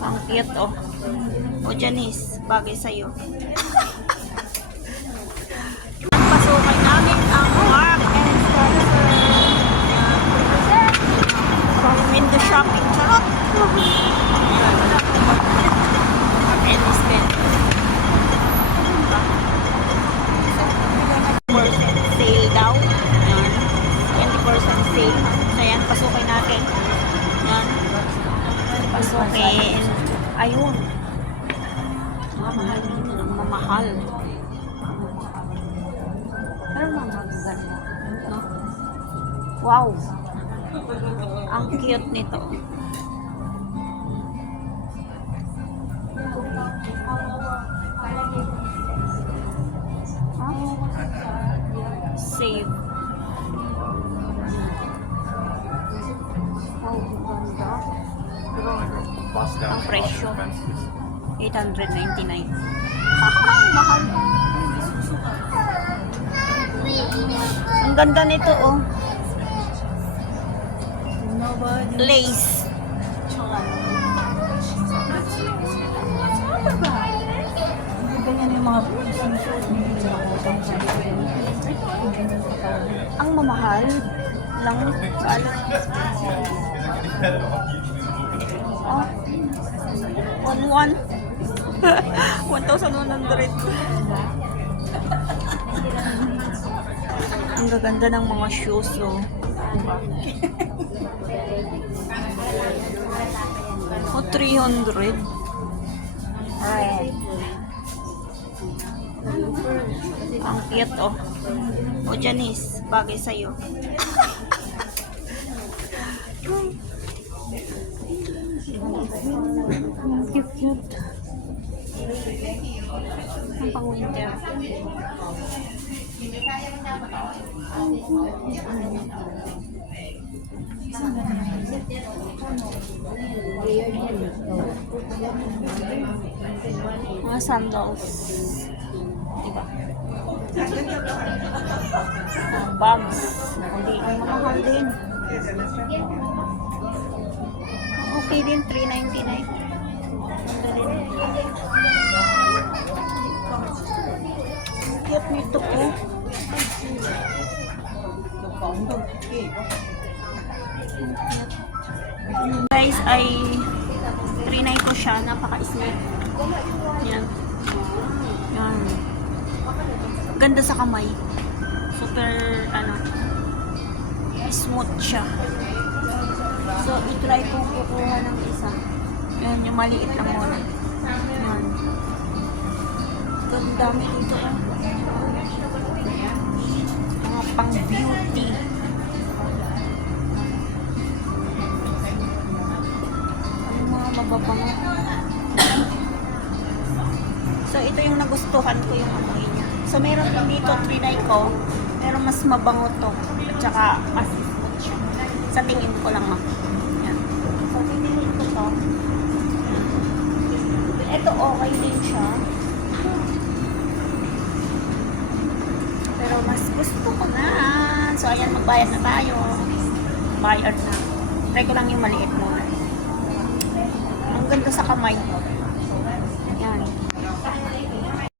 Ang cute, oh. O, Janice, bagay sa'yo. Ang pasukan namin ang Mark and Spencer. Window shopping. Charot! Mark and Spencer. 20% sale daw. Yan. 20% sale. So, yan, pasukin natin. Yan. Pasukin. Ayun. Mamahal. Mamahal. Pero mamaganda. No? Wow. Ang cute nito. Save. Ang presyo 899. Mahal. Ang ganda nito, oh. Lace. Ganyan yung mga Ang mamahal lang pala. Oh. 1,100. Ang gaganda ng mga shoes, oh. Oh, 300. Alright. Ang cute, oh. O, Janice, bagay sa'yo. Cute. Ang pang-winter. Mga sandals. Diba? Bags. Hindi, ang mahal din. Okay din, 399. Cute nito, oh. Guys, ay 3.9 ko siya. Napaka-smooth. Yan. Yan. Ganda sa kamay. Super, smooth siya. So, i-try kong kukuha ng isa. Yan, yung maliit lang muna. Yan. Ganda dami dito. Mga pang beauty. Mababango. So, ito yung nagustuhan ko yung amoy niya. So, meron din dito, 3.9 ko. Pero mas mabango to. At saka, mas smooth siya. Sa tingin ko lang ako. Yan. So, pinili ko to. Ito, okay din siya. Pero mas gusto ko na. So, ayan, magbayad na tayo. Bayad na. Try ko lang yung maliit muna. Ang ganda sa kamay.